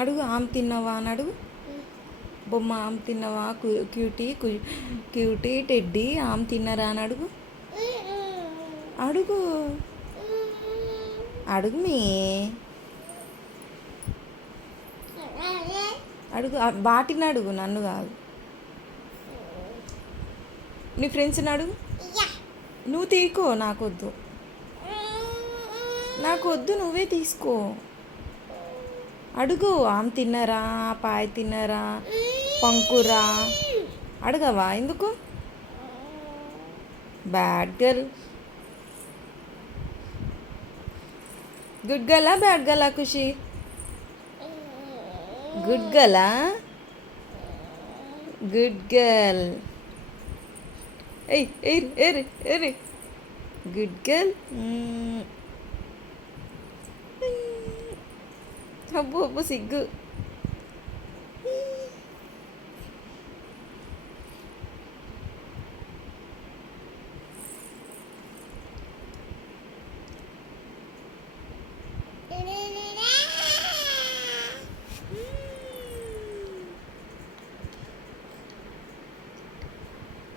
అడుగు ఆమె తిన్నావా అని అడుగు. బొమ్మ ఆమె తిన్నావా, క్యూటీ క్యూటీ టెడ్డీ ఆమె తిన్నారా అని అడుగు. అడుగు అడుగు మీ అడుగు బాటిని అడుగు, నన్ను కాదు. నీ ఫ్రెండ్స్ని అడుగు. నువ్వు తీసుకో, నాకొద్దు నాకొద్దు, నువ్వే తీసుకో. అడుగు ఆమె తిన్నారా, పాయ తిన్నారా, పంకురా అడగవా? ఎందుకు? Bad girl. గుడ్ గర్లా బ్యాడ్ గర్లా ఖుషి? గుడ్ గర్లా? Good girl. ఏయ్ ఏరి ఏరి ఏరి. Good girl. అబ్బో అబ్బో సిగ్గు.